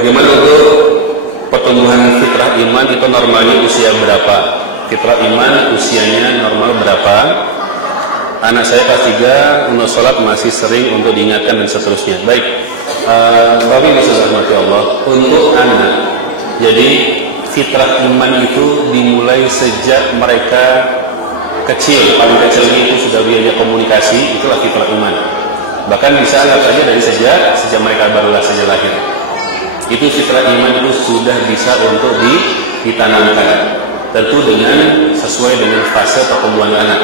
bagaimana untuk pertumbuhan fitrah iman itu normalnya usia berapa? Fitrah iman usianya normal berapa? Anak saya kelas 3 untuk sholat masih sering untuk diingatkan dan seterusnya. Baik, tapi bisa rahmati Allah untuk anak. Jadi fitrah iman itu dimulai sejak mereka kecil, paling kecilnya itu sudah diajak komunikasi, itulah fitrah iman. Bahkan bisa anggap saja dari sejak mereka barulah saja lahir. Itu fitrah iman itu sudah bisa untuk ditanamkan. Tentu dengan sesuai dengan fase pertumbuhan anak.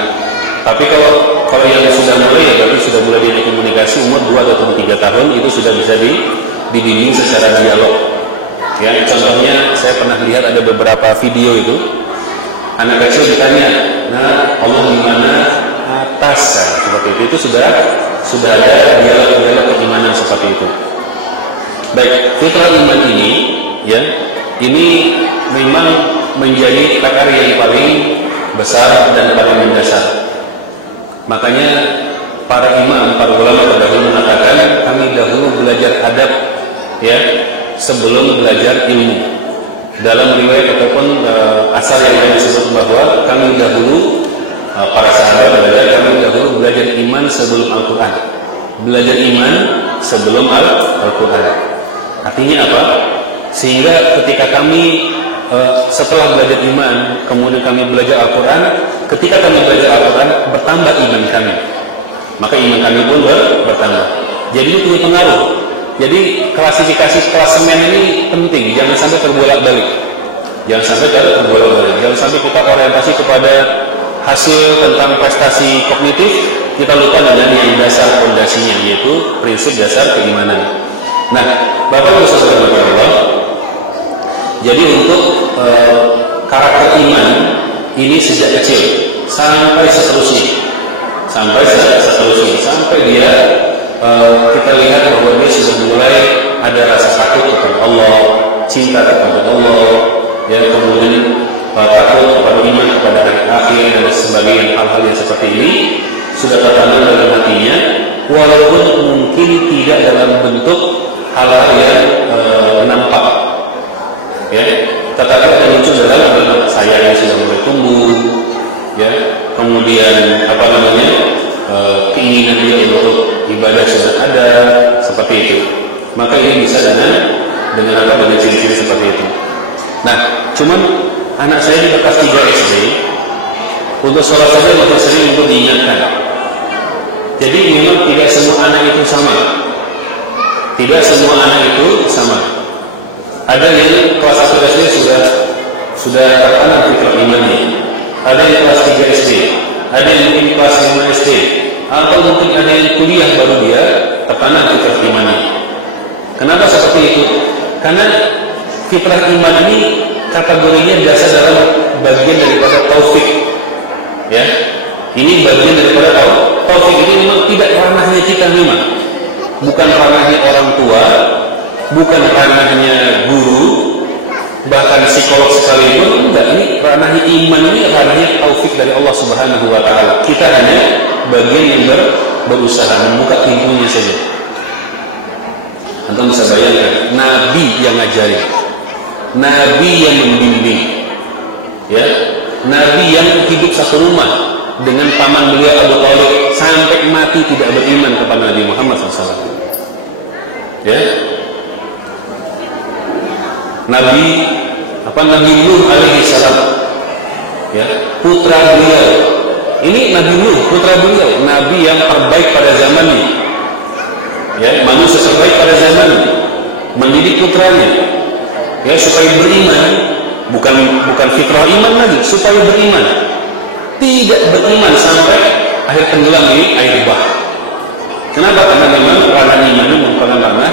Tapi kalau yang sudah mulai ya berarti sudah mulai diajak komunikasi umur 2 atau 3 tahun itu sudah bisa dibimbing secara dialog. Ya, contohnya saya pernah lihat ada beberapa video itu anak kecil ditanya, nah Allah di mana? Atas, kan? Seperti itu sudah ada dialog keimanan seperti itu. Baik, fitrah iman ini, ya, ini memang menjadi PR yang paling besar dan paling mendasar. Makanya para imam, para ulama terdahulu mengatakan kami dahulu belajar adab, ya, sebelum belajar ilmu. Dalam riwayat ataupun asar yang lain disebut bahwa kami dahulu para sahabat kami dahulu belajar iman sebelum Al-Quran. Belajar iman sebelum Al-Quran. Artinya apa? Sehingga ketika kami setelah belajar iman, kemudian kami belajar Al-Quran. Ketika kami belajar Al-Quran, bertambah iman kami. Maka iman kami pun bertambah. Jadi itu punya pengaruh. Jadi klasifikasi klasemen ini penting, jangan sampai terbolak-balik. Jangan sampai kita orientasi kepada hasil tentang prestasi kognitif, kita lupa dengan yang dasar fondasinya, yaitu prinsip dasar keimanan. Nah, Bapak Ibu Saudara Allah, jadi untuk karakter iman ini sejak kecil sampai seterusnya, sampai dia kita lihat bahwa dia sudah mulai ada rasa takut kepada Allah, cinta kepada Allah, ya, kemudian takut kepada iman, kepada hari akhir dan sebagainya. Hal-hal yang seperti ini sudah tertanam dalam hatinya, walaupun mungkin tidak dalam bentuk hal-hal yang nampak, ya, tetapi ada muncul dalam sayangnya sudah mulai tumbuh, ya, kemudian keinginan dia untuk ibadah sudah ada, seperti itu. Maka ini bisa dengan ciri-ciri seperti itu. Nah, cuman anak saya di kelas 3 SD untuk sholat saja masih sering untuk diingatkan. Jadi memang tidak semua anak itu sama. Tidak semua anak itu sama. Ada yang kelas 1 SD sudah tertanam fitrah imannya. Ada yang kelas 3 SD. Ada yang mungkin kelas 5 SD. Atau mungkin ada yang kuliah baru dia tertanam fitrah imannya. Kenapa seperti itu? Karena fitrah iman ini kategorinya dasar dalam bagian daripada taufik, ya. Ini bagian daripada taufik. Ini memang tidak ranahnya kita, memang bukan ranahnya orang tua, bukan ranahnya guru, bahkan psikolog sekalipun. Enggak, ini ranahnya iman, ini ranahnya taufik dari Allah Subhanahu wa taala. Kita hanya bagian yang berusaha membuka pintunya saja. Antum bisa bayangkan, Nabi yang ngajarin, Nabi yang membimbing, ya, Nabi yang hidup satu rumah dengan paman beliau Abu Thalib sampai mati tidak beriman kepada Nabi Muhammad SAW. Ya, Nabi Nuh alaihi salam, ya, putra beliau. Ini Nabi Nuh, putra beliau, Nabi yang terbaik pada zamannya, ya, manusia terbaik pada zamannya, mendidik putranya, ya, supaya beriman, bukan fitrah iman lagi, supaya beriman, tidak beriman sampai akhir tenggelam di air bah. Kenapa? Karena memang ranah iman itu merupakan ranah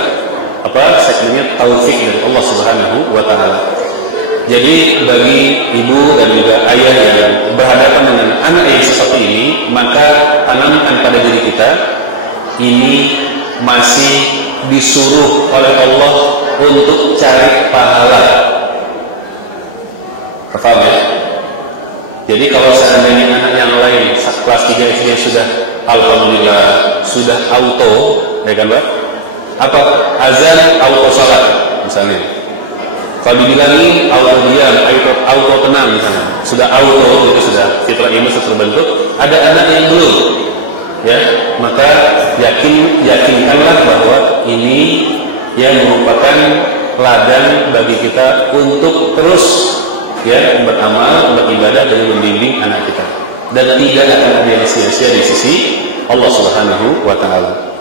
segmennya taufik dari Allah Subhanahu wa taala. Jadi bagi ibu dan juga ayah yang berhadapan dengan anak yang seperti ini, maka tanamkan pada diri kita, ini masih disuruh oleh Allah untuk cari pahala. Paham ya? Jadi kalau seandainya anak yang lain kelas 3 SD sudah alhamdulillah sudah auto, ya kan Pak? Azan auto salat. misalnya. Kalau dibilangin auto diam, auto tenang misalnya, sudah auto itu sudah fitrah iman sudah terbentuk. Ada anak yang belum, ya, maka yakinkanlah bahwa ini yang merupakan ladang bagi kita untuk terus, ya, beramal, beribadah dan membimbing anak kita, dan tidak akan ada yang sia-sia di sisi Allah Subhanahu wa Ta'ala.